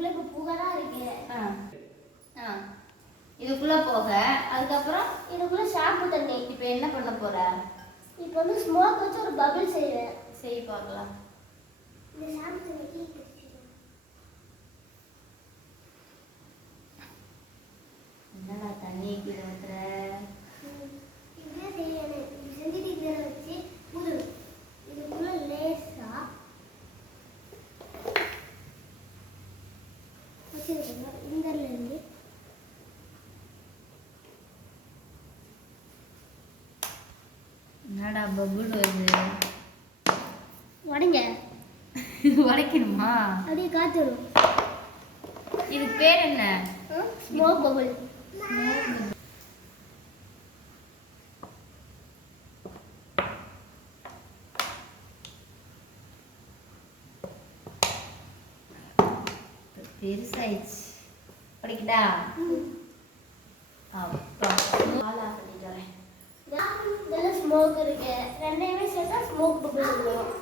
இதுக்குள்ள இப்ப புகை தான் இருக்கு. இதுக்குள்ள போக அதுக்கப்புறம் இதுக்குள்ள ஷாம்பு தண்ணி. இப்போ என்ன பண்ண போற? இப்போ வந்து ஸ்மோக் வச்சு ஒரு பபிள் செய்வேன். செய் பார்க்கலாம். இந்த ஷாம்பு தண்ணி என்னடா தண்ணி கீழே ஊத்துற? இதே செய்யணும். இது செஞ்சுட்டு இதில் வச்சு ஊது. இதுக்குள்ள லேசா வச்சுருக்கோம். இங்கேருந்து என்னடா பபுள் வருது? உடைங்க. உடைக்கணுமா? அப்படியே காற்று வரும். இதுக்கு பேர் என்ன? Smoke bubble. பெருசாயிடுச்சு. படிக்கட்டா? அப்பா ஆளா பண்ணிட்டு வரேன். இதெல்லாம் ஸ்மோக் இருக்கு. ரெண்டையுமே சேர்த்தா ஸ்மோக் பபுள் வரும்.